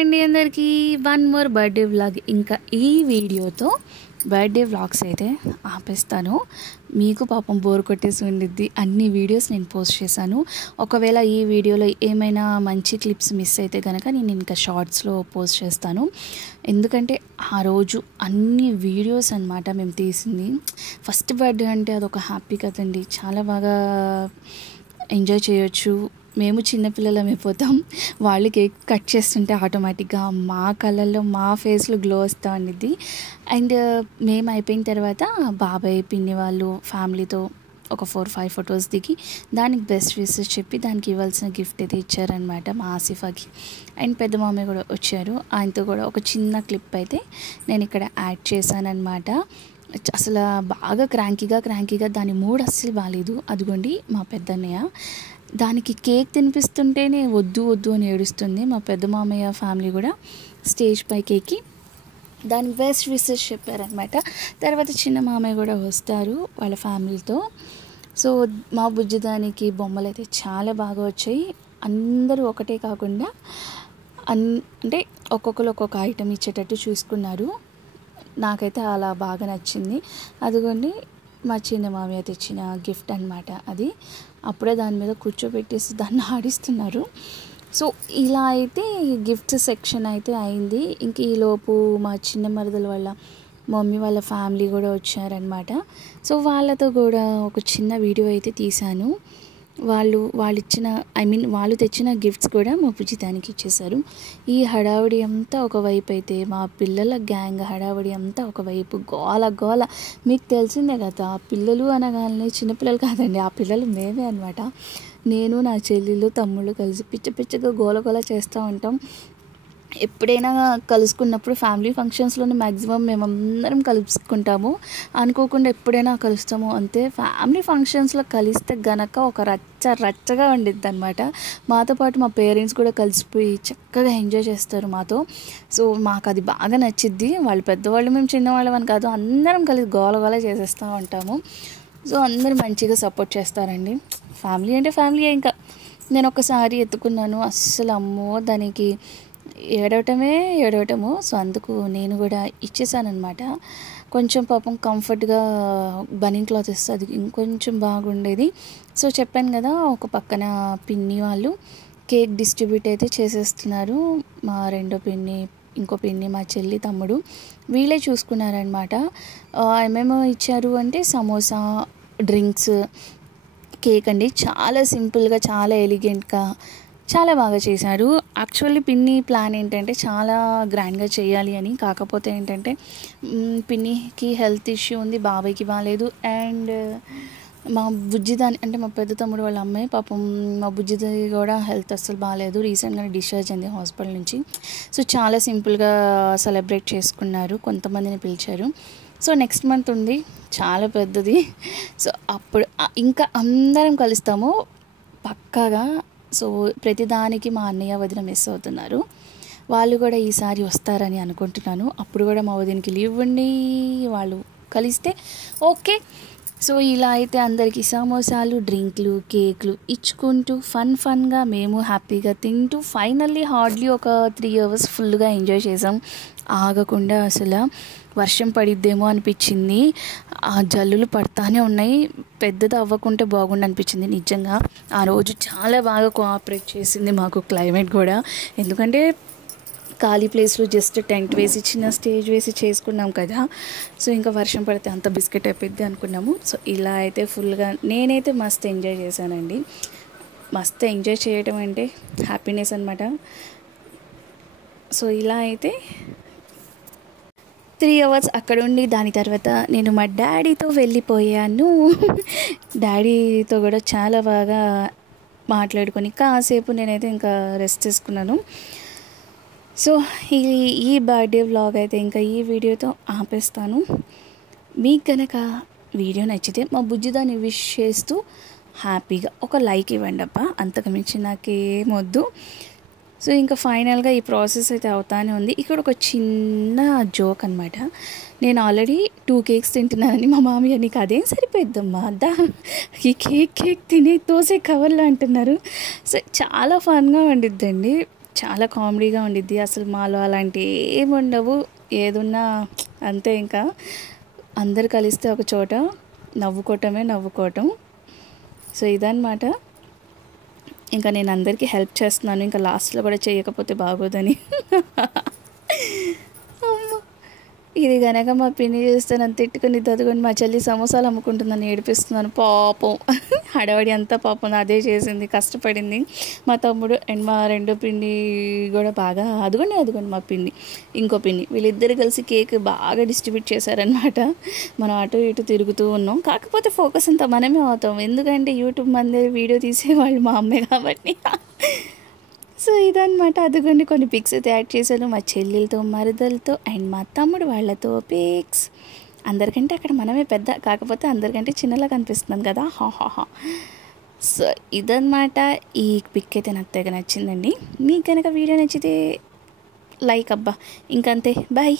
అండి అందరికీ one more birthday vlog. ఇంకా ఈ వీడియోతో బర్త్డే వ్లాగ్స్ అయితే ఆపేస్తాను. మీకు పాపం బోర్ కొట్టేసి ఉండిద్ది. అన్ని వీడియోస్ నేను పోస్ట్ చేశాను. ఒకవేళ ఈ వీడియోలో ఏమైనా మంచి క్లిప్స్ మిస్ అయితే కనుక నేను ఇంకా షార్ట్స్లో పోస్ట్ చేస్తాను. ఎందుకంటే ఆ రోజు అన్ని వీడియోస్ అన్నమాట మేము తీసింది. ఫస్ట్ బర్త్డే అంటే అదొక హ్యాపీ కదండి. చాలా బాగా ఎంజాయ్ చేయొచ్చు. మేము చిన్నపిల్లలం అయిపోతాం. వాళ్ళు కేక్ కట్ చేస్తుంటే ఆటోమేటిక్గా మా కళ్ళల్లో మా ఫేస్లో గ్లో వస్తూ ఉండిద్ది. అండ్ మేము అయిపోయిన తర్వాత బాబాయ్ పిన్ని వాళ్ళు ఫ్యామిలీతో ఒక 4-5 ఫొటోస్ దిగి దానికి బెస్ట్ విషెస్ చెప్పి దానికి ఇవ్వాల్సిన గిఫ్ట్ అయితే ఇచ్చారనమాట మా ఆసిఫాకి. అండ్ పెద్ద మామయ్య కూడా వచ్చారు. ఆయనతో కూడా ఒక చిన్న క్లిప్ అయితే నేను ఇక్కడ యాడ్ చేశానన్నమాట. అసలు బాగా క్రాంకీగా దాని మూడ్ అస్సలు బాగాలేదు. అదిగోండి మా పెద్దన్నయ్య దానికి కేక్ తినిపిస్తుంటేనే వద్దు అని ఏడుస్తుంది. మా పెద్ద మామయ్య ఫ్యామిలీ కూడా స్టేజ్ పైకి ఎక్కి దానికి బెస్ట్ విషెస్ చెప్పారనమాట. తర్వాత చిన్న మామయ్య కూడా వస్తారు వాళ్ళ ఫ్యామిలీతో. సో మా బుజ్జిదానికి బొమ్మలు అయితే చాలా బాగా వచ్చాయి. అందరూ ఒకటే కాకుండా అంటే ఒక్కొక్కరు ఒక్కొక్క ఐటెం ఇచ్చేటట్టు చూసుకున్నారు. నాకైతే అలా బాగా నచ్చింది. అదిగోండి మా చిన్న మామయ్య తెచ్చిన గిఫ్ట్ అనమాట అది. అప్పుడే దాని మీద కూర్చోబెట్టేసి దాన్ని ఆడిస్తున్నారు. సో ఇలా అయితే గిఫ్ట్ సెక్షన్ అయితే అయింది. ఇంక ఈలోపు మా చిన్న మరదల వాళ్ళ మమ్మీ వాళ్ళ ఫ్యామిలీ కూడా వచ్చారనమాట. సో వాళ్ళతో కూడా ఒక చిన్న వీడియో అయితే తీశాను. వాళ్ళు తెచ్చిన గిఫ్ట్స్ కూడా మా పూజితానికి ఇచ్చేశారు. ఈ హడావిడి అంతా ఒకవైపు అయితే మా పిల్లల గ్యాంగ్ హడావిడి అంతా ఒకవైపు గోల. మీకు తెలిసిందే కదా, పిల్లలు అనగానే చిన్నపిల్లలు కాదండి, ఆ పిల్లలు మేమే అనమాట. నేను నా చెల్లెళ్ళు తమ్ముళ్ళు కలిసి పిచ్చగా గోల చేస్తూ ఉంటాం. ఎప్పుడైనా కలుసుకున్నప్పుడు ఫ్యామిలీ ఫంక్షన్స్లోనే మ్యాక్సిమం మేమందరం కలుసుకుంటాము. అనుకోకుండా ఎప్పుడైనా కలుస్తాము అంతే. ఫ్యామిలీ ఫంక్షన్స్లో కలిస్తే గనక ఒక రచ్చగా ఉండిద్ది అనమాట. మాతో పాటు మా పేరెంట్స్ కూడా కలిసిపోయి చక్కగా ఎంజాయ్ చేస్తారు మాతో. సో మాకు అది బాగా నచ్చిద్ది. వాళ్ళు పెద్దవాళ్ళు మేము చిన్నవాళ్ళం అని కాదు, అందరం కలిసి గోల చేసేస్తూ ఉంటాము. సో అందరూ మంచిగా సపోర్ట్ చేస్తారండి. ఫ్యామిలీ అంటే ఫ్యామిలీ. ఇంకా నేను ఒకసారి ఎత్తుకున్నాను, అస్సలు అమ్మో దానికి ఏడవటము. సో అందుకు నేను కూడా ఇచ్చేసానమాట. కొంచెం పాపం కంఫర్ట్గా బనింగ్ క్లాత్ ఇస్తే అది ఇంకొంచెం బాగుండేది. సో చెప్పాను కదా, ఒక పక్కన పిన్ని వాళ్ళు కేక్ డిస్ట్రిబ్యూట్ అయితే చేసేస్తున్నారు. మా రెండో పిన్ని, ఇంకో పిన్ని, మా చెల్లి తమ్ముడు వీళ్ళే చూసుకున్నారనమాట. ఏమేమో ఇచ్చారు అంటే సమోసా, డ్రింక్స్, కేక్ అండి. చాలా సింపుల్గా, చాలా ఎలిగెంట్గా చాలా బాగా చేశారు. యాక్చువల్లీ పిన్ని ప్లాన్ ఏంటంటే చాలా గ్రాండ్గా చేయాలి అని. కాకపోతే ఏంటంటే పిన్నికి హెల్త్ ఇష్యూ ఉంది, బాబాయ్కి బాగాలేదు. అండ్ మా బుజ్జిదాని అంటే మా పెద్ద తమ్ముడు వాళ్ళ అమ్మాయి పాపం, మా బుజ్జిది కూడా హెల్త్ అస్సలు బాగాలేదు. రీసెంట్గానే డిశ్చార్జ్ అయింది హాస్పిటల్ నుంచి. సో చాలా సింపుల్గా సెలబ్రేట్ చేసుకున్నారు. కొంతమందిని పిలిచారు. సో నెక్స్ట్ మంత్ ఉంది, చాలా పెద్దది. సో అప్పుడు ఇంకా అందరం కలుస్తాము పక్కాగా. సో ప్రతిదానికి మా అన్నయ్య వదిన మిస్ అవుతున్నారు. వాళ్ళు కూడా ఈసారి వస్తారని అనుకుంటున్నాను. అప్పుడు కూడా మా వదినకి లీవ్ ఉండి వాళ్ళు కలిస్తే ఓకే. సో ఇలా అయితే అందరికీ సమోసాలు, డ్రింక్లు, కేక్లు ఇచ్చుకుంటూ ఫన్గా మేము హ్యాపీగా తింటూ ఫైనల్లీ హార్డ్లీ ఒక 3 hours ఫుల్గా ఎంజాయ్ చేసాం. ఆగకుండా అసలు వర్షం పడిద్దేమో అనిపించింది. ఆ జల్లులు పడతానే ఉన్నాయి. పెద్దది అవ్వకుంటే బాగుండు అనిపించింది నిజంగా. ఆ రోజు చాలా బాగా కోఆపరేట్ చేసింది మాకు క్లైమేట్ కూడా. ఎందుకంటే ఖాళీ ప్లేస్లో జస్ట్ టెంట్ వేసి చిన్న స్టేజ్ వేసి చేసుకున్నాం కదా. సో ఇంకా వర్షం పడితే అంత బిస్కెట్ అయిపోద్ది అనుకున్నాము. సో ఇలా అయితే ఫుల్గా నేనైతే మస్తు ఎంజాయ్ చేశానండి. మస్తు ఎంజాయ్ చేయడం అంటే హ్యాపీనెస్ అనమాట. సో ఇలా అయితే 3 hours అక్కడ ఉండి దాని తర్వాత నేను మా డాడీతో వెళ్ళిపోయాను. డాడీతో కూడా చాలా బాగా మాట్లాడుకొని కాసేపు నేనైతే ఇంకా రెస్ట్ తీసుకున్నాను. సో ఈ బర్త్డే వ్లాగ్ అయితే ఇంకా ఈ వీడియోతో ఆపేస్తాను. మీకు కనుక వీడియో నచ్చితే మా బుజ్జిదాన్ని విష్ చేస్తూ హ్యాపీగా ఒక లైక్ ఇవ్వండి అబ్బా, అంతకుమించి నాకేమొద్దు. సో ఇంకా ఫైనల్గా ఈ ప్రాసెస్ అయితే అవుతానే ఉంది. ఇక్కడ ఒక చిన్న జోక్ అనమాట. నేను ఆల్రెడీ 2 కేక్స్ తింటున్నానని మా మామయ్య నీకు అదేం సరిపోయిద్దమ్మా, అద్దా ఈ కేక్ తినే దోసే కవర్లు అంటున్నారు. సో చాలా ఫన్గా ఉండిద్దండి. చాలా కామెడీగా ఉండిద్ది. అసలు మాలో అలాంటి ఏమి ఉండవు, ఏదున్నా అంతే. ఇంకా అందరు కలిస్తే ఒక చోట నవ్వుకోవటం. సో ఇదన్నమాట. ఇంకా నేను అందరికీ హెల్ప్ చేస్తున్నాను, ఇంకా లాస్ట్లో కూడా చేయకపోతే బాగోదని. ఇది కనుక మా పిన్ని చేస్తే నన్ను తిట్టుకుని చదువుకొని మా చెల్లి సమోసాలు అమ్ముకుంటుందని ఏడిపిస్తున్నాను పాపం. హడావడి అంతా పాపం అదే చేసింది, కష్టపడింది. మా తమ్ముడు అండ్ మా రెండో పిన్ని కూడా బాగా అదుగోండి మా పిన్ని, ఇంకో పిన్ని, వీళ్ళిద్దరు కలిసి కేక్ బాగా డిస్ట్రిబ్యూట్ చేశారనమాట. మనం అటు ఇటు తిరుగుతూ ఉన్నాం. కాకపోతే ఫోకస్ అంతా మనమే అవుతాం, ఎందుకంటే యూట్యూబ్ మందే వీడియో తీసేవాళ్ళు మా అమ్మే కాబట్టి. సో ఇదన్నమాట. అదిగోండి కొన్ని పిక్స్ అయితే యాడ్ చేశాను మా చెల్లెలతో, మరదలతో అండ్ మా తమ్ముడు వాళ్ళతో పిక్స్. అందరికంటే అక్కడ మనమే పెద్ద, కాకపోతే అందరికంటే చిన్నలా కనిపిస్తున్నాం కదా. హాహాహా. సో ఇదన్నమాట. ఈ పిక్ అయితే నాకు తెగ నచ్చిందండి. మీకు కనుక వీడియో నచ్చితే లైక్ అబ్బా, ఇంకంతే, బాయ్.